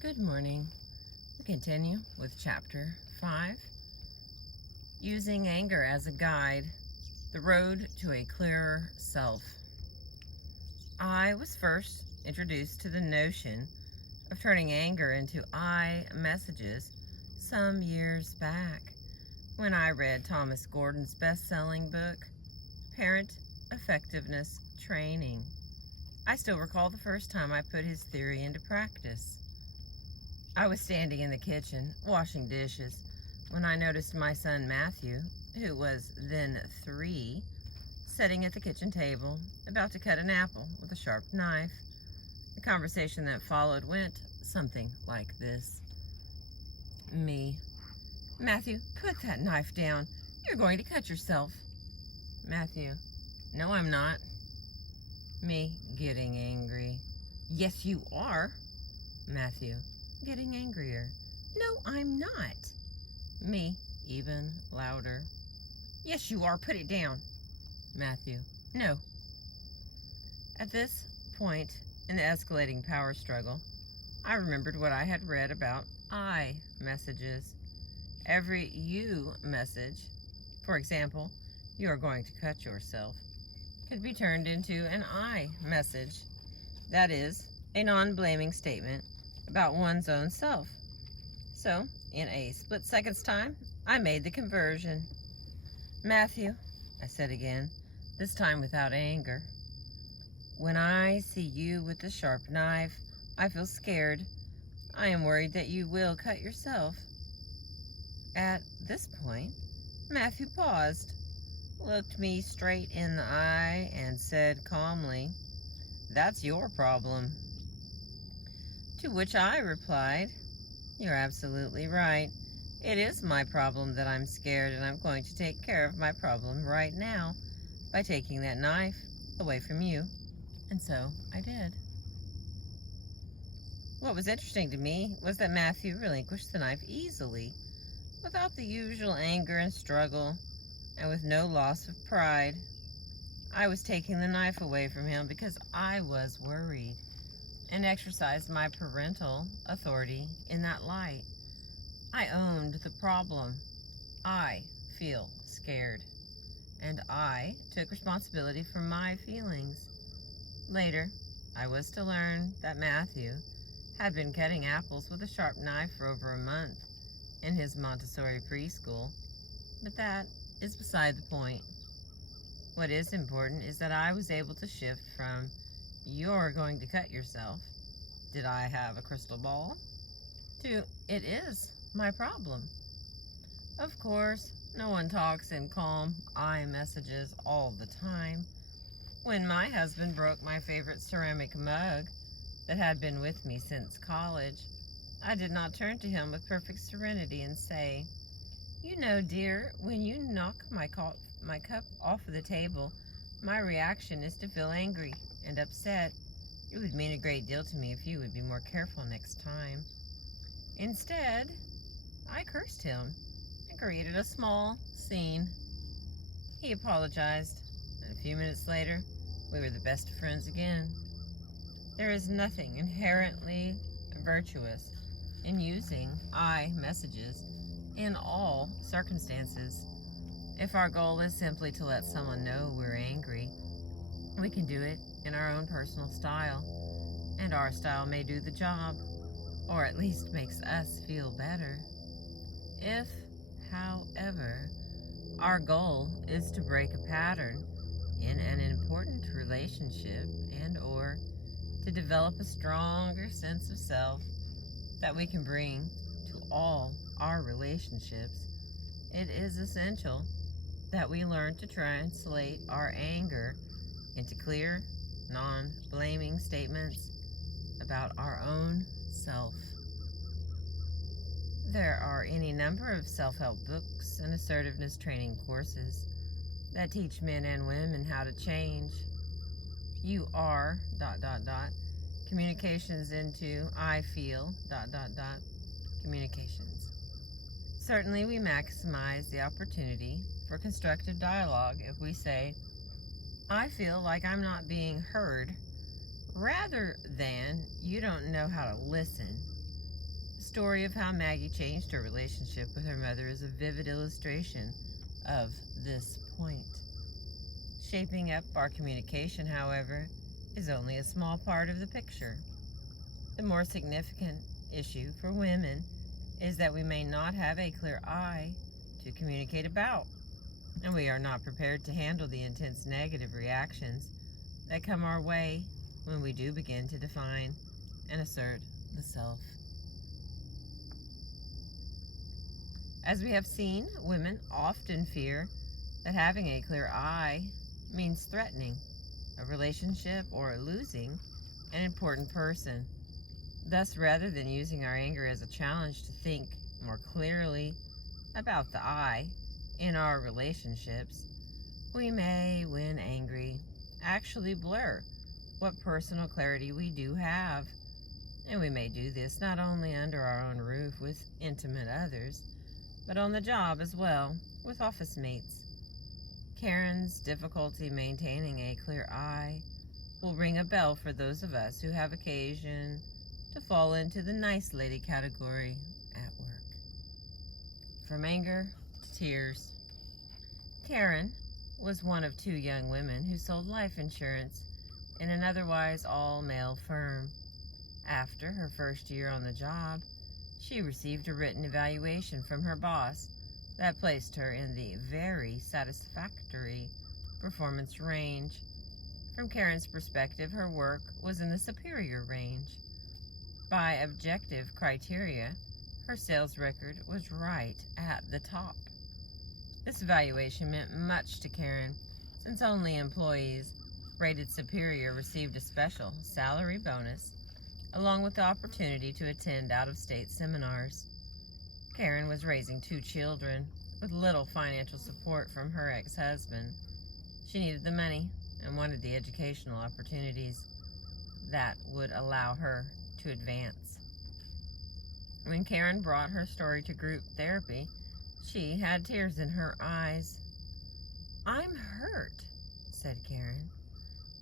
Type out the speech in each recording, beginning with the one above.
Good morning. We continue with Chapter 5, Using Anger as a Guide, The Road to a Clearer Self. I was first introduced to the notion of turning anger into I messages some years back when I read Thomas Gordon's best-selling book, Parent Effectiveness Training. I still recall the first time I put his theory into practice. I was standing in the kitchen, washing dishes, when I noticed my son Matthew, who was then 3, sitting at the kitchen table, about to cut an apple with a sharp knife. The conversation that followed went something like this. Me: Matthew, put that knife down. You're going to cut yourself. Matthew: No, I'm not. Me, getting angry. Yes, you are. Matthew, getting angrier. No, I'm not. Me, even louder. Yes, you are. Put it down. Matthew, no. At this point in the escalating power struggle, I remembered what I had read about I messages. Every you message, for example, you are going to cut yourself, could be turned into an I message. That is, a non-blaming statement about one's own self. So, in a split second's time, I made the conversion. Matthew, I said again, this time without anger. When I see you with the sharp knife, I feel scared. I am worried that you will cut yourself. At this point, Matthew paused, looked me straight in the eye, and said calmly, "That's your problem." To which I replied, "You're absolutely right. It is my problem that I'm scared, and I'm going to take care of my problem right now by taking that knife away from you." And so I did. What was interesting to me was that Matthew relinquished the knife easily, without the usual anger and struggle, and with no loss of pride. I was taking the knife away from him because I was worried, and exercised my parental authority in that light. I owned the problem. I feel scared, and I took responsibility for my feelings. Later, I was to learn that Matthew had been cutting apples with a sharp knife for over a month in his Montessori preschool, but that is beside the point. What is important is that I was able to shift from "you're going to cut yourself, did I have a crystal ball?" to "it is my problem." Of course, no one talks in calm I messages all the time. When my husband broke my favorite ceramic mug that had been with me since college, I did not turn to him with perfect serenity and say, "You know, dear, when you knock my cup off of the table, my reaction is to feel angry and upset. It would mean a great deal to me if you would be more careful next time." Instead, I cursed him and created a small scene. He apologized, and a few minutes later, we were the best of friends again. There is nothing inherently virtuous in using I messages in all circumstances. If our goal is simply to let someone know we're angry, we can do it in our own personal style, and our style may do the job, or at least makes us feel better. If, however, our goal is to break a pattern in an important relationship and/or to develop a stronger sense of self that we can bring to all our relationships, it is essential that we learn to translate our anger into clear, non-blaming statements about our own self. There are any number of self-help books and assertiveness training courses that teach men and women how to change "you are ... communications into "I feel ... communications." Certainly, we maximize the opportunity for constructive dialogue if we say, "I feel like I'm not being heard," rather than "you don't know how to listen." The story of how Maggie changed her relationship with her mother is a vivid illustration of this point. Shaping up our communication, however, is only a small part of the picture. The more significant issue for women is that we may not have a clear "I" to communicate about, and we are not prepared to handle the intense negative reactions that come our way when we do begin to define and assert the self. As we have seen, women often fear that having a clear "I" means threatening a relationship or losing an important person. Thus, rather than using our anger as a challenge to think more clearly about the "I" in our relationships, we may, when angry, actually blur what personal clarity we do have. And we may do this not only under our own roof with intimate others, but on the job as well, with office mates. Karen's difficulty maintaining a clear "I" will ring a bell for those of us who have occasion to fall into the nice lady category at work. From anger to tears. Karen was one of 2 young women who sold life insurance in an otherwise all-male firm. After her first year on the job, she received a written evaluation from her boss that placed her in the very satisfactory performance range. From Karen's perspective, her work was in the superior range. By objective criteria, her sales record was right at the top. This evaluation meant much to Karen, since only employees rated superior received a special salary bonus, along with the opportunity to attend out-of-state seminars. Karen was raising 2 children with little financial support from her ex-husband. She needed the money and wanted the educational opportunities that would allow her to advance. When Karen brought her story to group therapy, she had tears in her eyes. "I'm hurt," said Karen.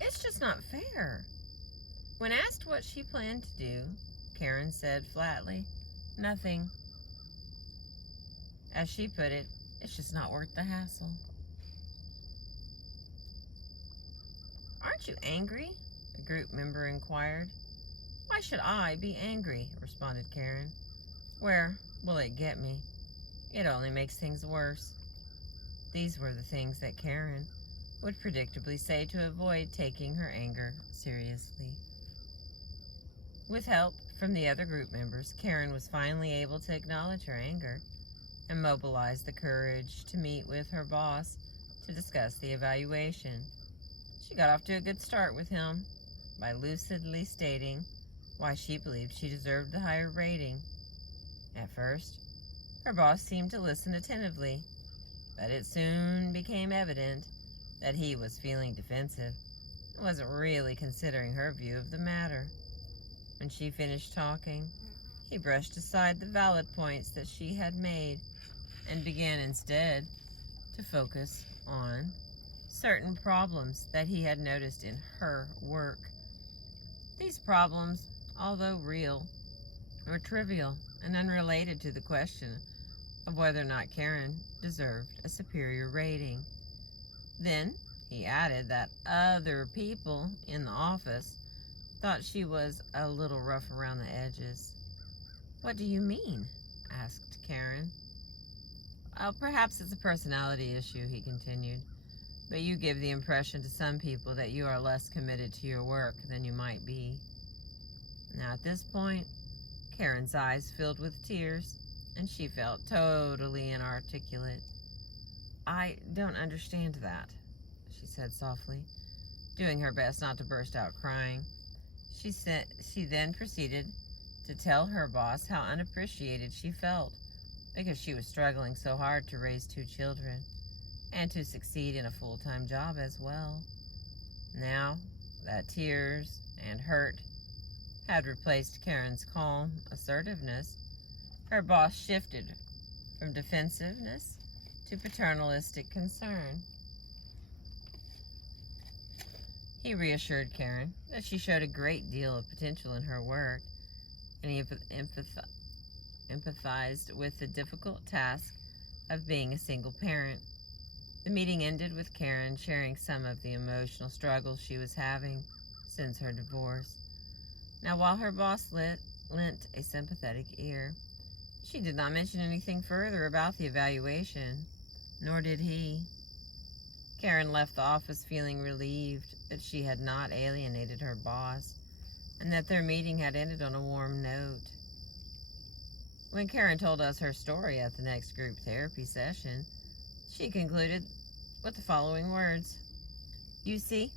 "It's just not fair." When asked what she planned to do, Karen said flatly, "Nothing." As she put it, it's just not worth the hassle. "Aren't you angry?" a group member inquired. "Why should I be angry?" responded Karen. "Where will it get me? It only makes things worse." These were the things that Karen would predictably say to avoid taking her anger seriously. With help from the other group members, Karen was finally able to acknowledge her anger and mobilize the courage to meet with her boss to discuss the evaluation. She got off to a good start with him by lucidly stating why she believed she deserved the higher rating. At first, her boss seemed to listen attentively, but it soon became evident that he was feeling defensive and wasn't really considering her view of the matter. When she finished talking, he brushed aside the valid points that she had made and began instead to focus on certain problems that he had noticed in her work. These problems, although real, were trivial and unrelated to the question of whether or not Karen deserved a superior rating. Then he added that other people in the office thought she was a little rough around the edges. "What do you mean?" asked Karen. Perhaps it's a personality issue," he continued, "but you give the impression to some people that you are less committed to your work than you might be." Now at this point, Karen's eyes filled with tears, and she felt totally inarticulate. "I don't understand that," she said softly, doing her best not to burst out crying. She then proceeded to tell her boss how unappreciated she felt because she was struggling so hard to raise 2 children and to succeed in a full-time job as well. Now that tears and hurt had replaced Karen's calm assertiveness, her boss shifted from defensiveness to paternalistic concern. He reassured Karen that she showed a great deal of potential in her work, and he empathized with the difficult task of being a single parent. The meeting ended with Karen sharing some of the emotional struggles she was having since her divorce. Now, while her boss lent a sympathetic ear, she did not mention anything further about the evaluation, nor did he. Karen left the office feeling relieved that she had not alienated her boss and that their meeting had ended on a warm note. When Karen told us her story at the next group therapy session, she concluded with the following words: "You see,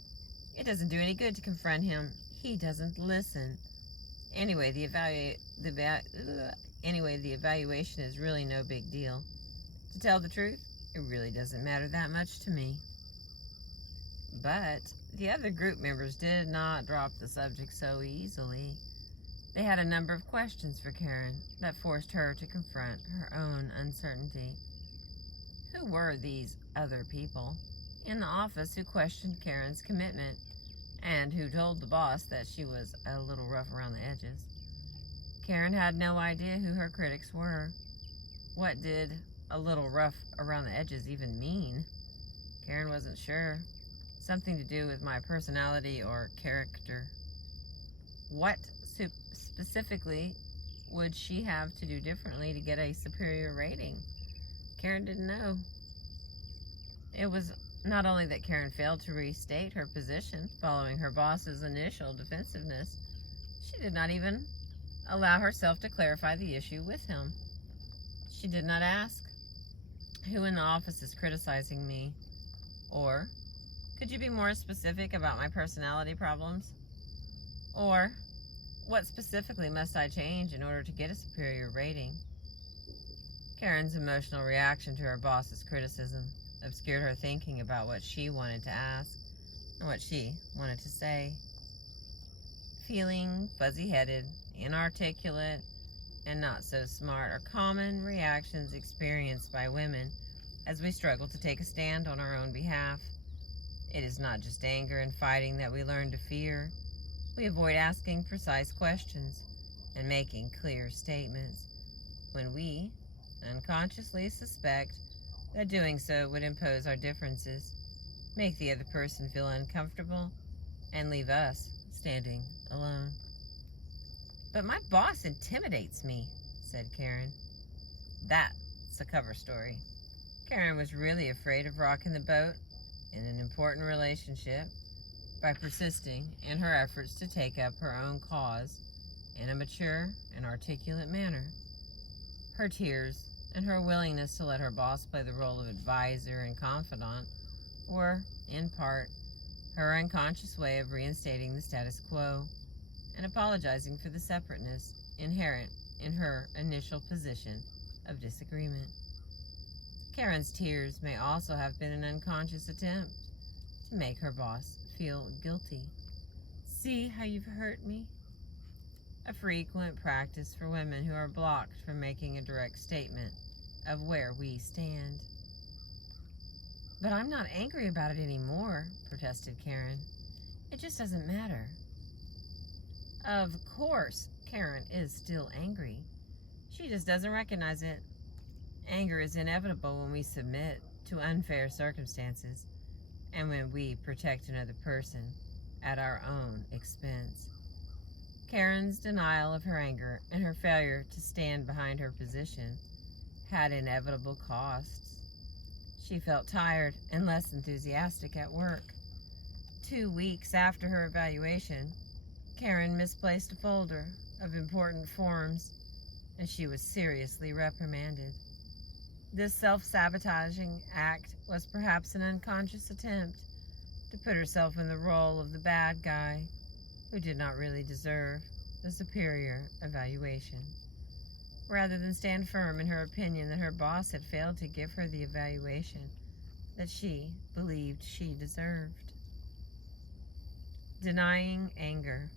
it doesn't do any good to confront him. He doesn't listen. Anyway, the evaluation is really no big deal. To tell the truth, it really doesn't matter that much to me." But the other group members did not drop the subject so easily. They had a number of questions for Karen that forced her to confront her own uncertainty. Who were these other people in the office who questioned Karen's commitment and who told the boss that she was a little rough around the edges? Karen had no idea who her critics were. What did a little rough around the edges even mean? Karen wasn't sure. Something to do with my personality or character. What specifically would she have to do differently to get a superior rating? Karen didn't know. It was not only that Karen failed to restate her position following her boss's initial defensiveness, she did not even allow herself to clarify the issue with him. She did not ask, "Who in the office is criticizing me?" Or, "Could you be more specific about my personality problems?" Or, "What specifically must I change in order to get a superior rating?" Karen's emotional reaction to her boss's criticism obscured her thinking about what she wanted to ask and what she wanted to say. Feeling fuzzy-headed, inarticulate, and not so smart are common reactions experienced by women as we struggle to take a stand on our own behalf. It is not just anger and fighting that we learn to fear. We avoid asking precise questions and making clear statements when we unconsciously suspect that doing so would impose our differences, make the other person feel uncomfortable, and leave us standing alone. "But my boss intimidates me," said Karen. That's a cover story. Karen was really afraid of rocking the boat in an important relationship by persisting in her efforts to take up her own cause in a mature and articulate manner. Her tears and her willingness to let her boss play the role of advisor and confidant were, in part, her unconscious way of reinstating the status quo and apologizing for the separateness inherent in her initial position of disagreement. Karen's tears may also have been an unconscious attempt to make her boss feel guilty. "See how you've hurt me?" A frequent practice for women who are blocked from making a direct statement of where we stand. "But I'm not angry about it anymore," protested Karen. "It just doesn't matter." Of course, Karen is still angry. She just doesn't recognize it. Anger is inevitable when we submit to unfair circumstances and when we protect another person at our own expense. Karen's denial of her anger and her failure to stand behind her position had inevitable costs. She felt tired and less enthusiastic at work. 2 weeks after her evaluation, Karen misplaced a folder of important forms, and she was seriously reprimanded. This self-sabotaging act was perhaps an unconscious attempt to put herself in the role of the bad guy who did not really deserve the superior evaluation, rather than stand firm in her opinion that her boss had failed to give her the evaluation that she believed she deserved. Denying anger,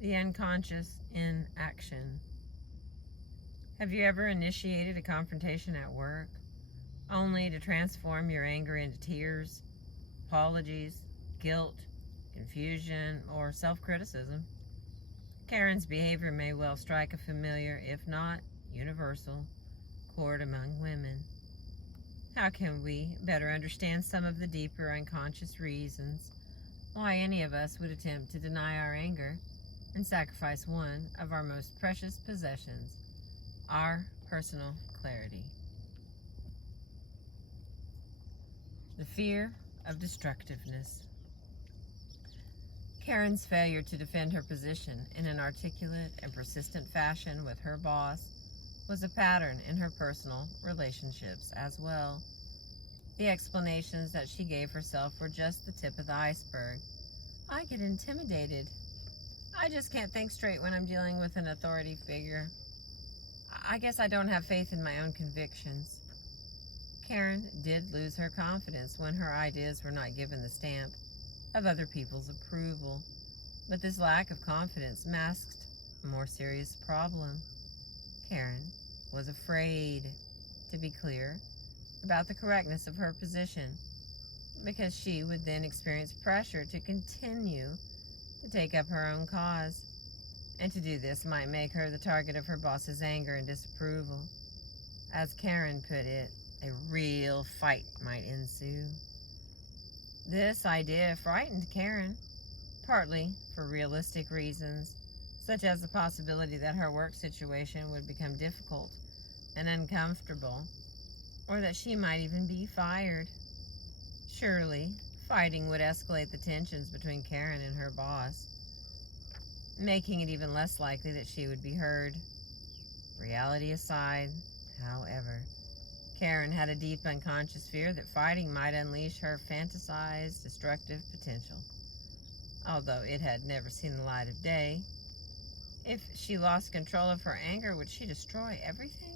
the unconscious in action. Have you ever initiated a confrontation at work, only to transform your anger into tears, apologies, guilt, confusion, or self-criticism? Karen's behavior may well strike a familiar, if not universal, chord among women. How can we better understand some of the deeper unconscious reasons why any of us would attempt to deny our anger and sacrifice one of our most precious possessions, our personal clarity? The fear of destructiveness. Karen's failure to defend her position in an articulate and persistent fashion with her boss was a pattern in her personal relationships as well. The explanations that she gave herself were just the tip of the iceberg. I get intimidated. I just can't think straight when I'm dealing with an authority figure. I guess I don't have faith in my own convictions. Karen did lose her confidence when her ideas were not given the stamp of other people's approval, but this lack of confidence masked a more serious problem. Karen was afraid to be clear about the correctness of her position, because she would then experience pressure to continue to take up her own cause, and to do this might make her the target of her boss's anger and disapproval. As Karen put it, a real fight might ensue. This idea frightened Karen, partly for realistic reasons, such as the possibility that her work situation would become difficult and uncomfortable, or that she might even be fired. Surely, fighting would escalate the tensions between Karen and her boss, making it even less likely that she would be heard. Reality aside, however, Karen had a deep unconscious fear that fighting might unleash her fantasized destructive potential, although it had never seen the light of day. If she lost control of her anger, would she destroy everything?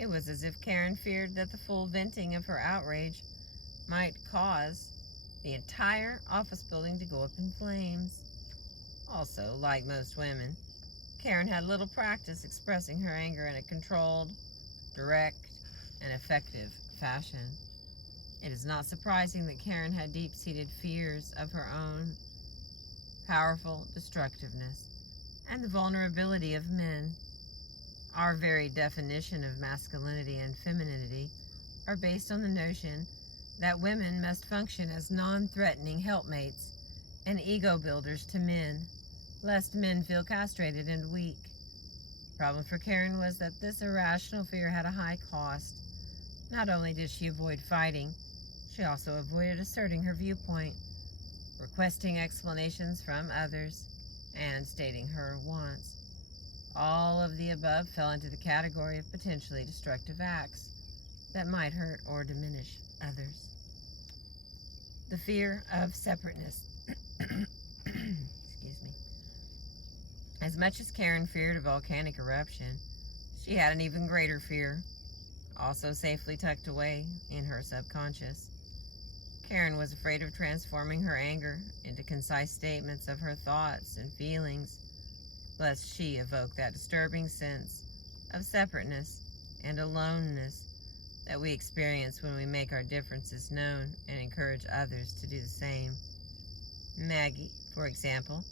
It was as if Karen feared that the full venting of her outrage might cause the entire office building to go up in flames. Also, like most women, Karen had little practice expressing her anger in a controlled, direct, and effective fashion. It is not surprising that Karen had deep-seated fears of her own powerful destructiveness and the vulnerability of men. Our very definition of masculinity and femininity are based on the notion that women must function as non-threatening helpmates and ego builders to men, lest men feel castrated and weak. The problem for Karen was that this irrational fear had a high cost. Not only did she avoid fighting, she also avoided asserting her viewpoint, requesting explanations from others, and stating her wants. All of the above fell into the category of potentially destructive acts that might hurt or diminish others. The fear of separateness. Excuse me. As much as Karen feared a volcanic eruption, she had an even greater fear, also safely tucked away in her subconscious. Karen was afraid of transforming her anger into concise statements of her thoughts and feelings, lest she evoke that disturbing sense of separateness and aloneness that we experience when we make our differences known and encourage others to do the same. Maggie, for example,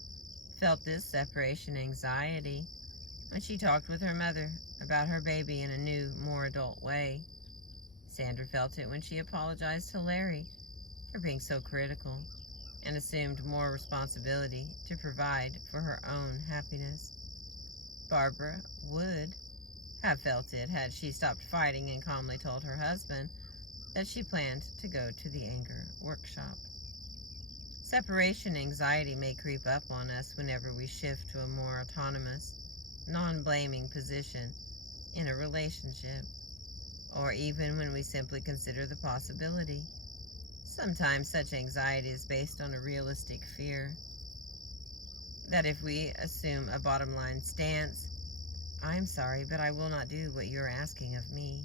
felt this separation anxiety when she talked with her mother about her baby in a new, more adult way. Sandra felt it when she apologized to Larry for being so critical and assumed more responsibility to provide for her own happiness. Barbara would have felt it had she stopped fighting and calmly told her husband that she planned to go to the anger workshop. Separation anxiety may creep up on us whenever we shift to a more autonomous, non-blaming position in a relationship, or even when we simply consider the possibility. Sometimes such anxiety is based on a realistic fear that if we assume a bottom-line stance, "I'm sorry, but I will not do what you're asking of me,"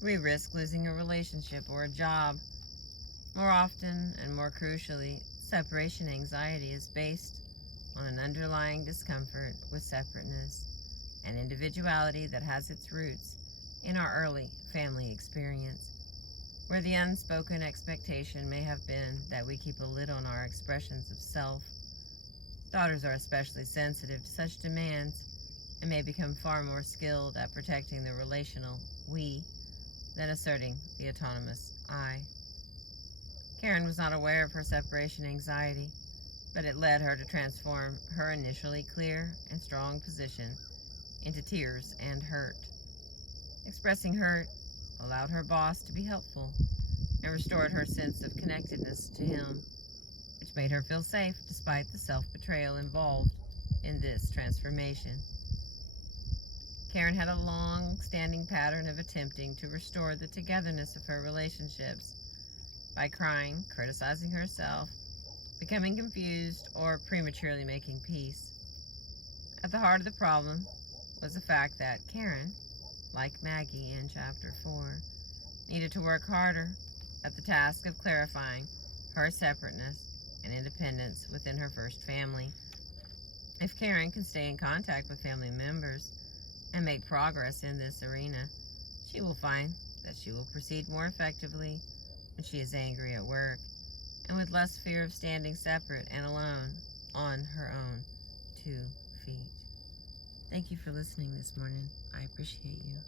we risk losing a relationship or a job. More often, and more crucially, separation anxiety is based on an underlying discomfort with separateness and individuality that has its roots in our early family experience, where the unspoken expectation may have been that we keep a lid on our expressions of self. Daughters are especially sensitive to such demands and may become far more skilled at protecting the relational we than asserting the autonomous I. Karen was not aware of her separation anxiety, but it led her to transform her initially clear and strong position into tears and hurt. Expressing hurt allowed her boss to be helpful and restored her sense of connectedness to him, which made her feel safe despite the self-betrayal involved in this transformation. Karen had a long-standing pattern of attempting to restore the togetherness of her relationships by crying, criticizing herself, becoming confused, or prematurely making peace. At the heart of the problem was the fact that Karen, like Maggie in Chapter 4, needed to work harder at the task of clarifying her separateness and independence within her first family. If Karen can stay in contact with family members and make progress in this arena, she will find that she will proceed more effectively when she is angry at work and with less fear of standing separate and alone on her own 2 feet. Thank you for listening this morning. I appreciate you.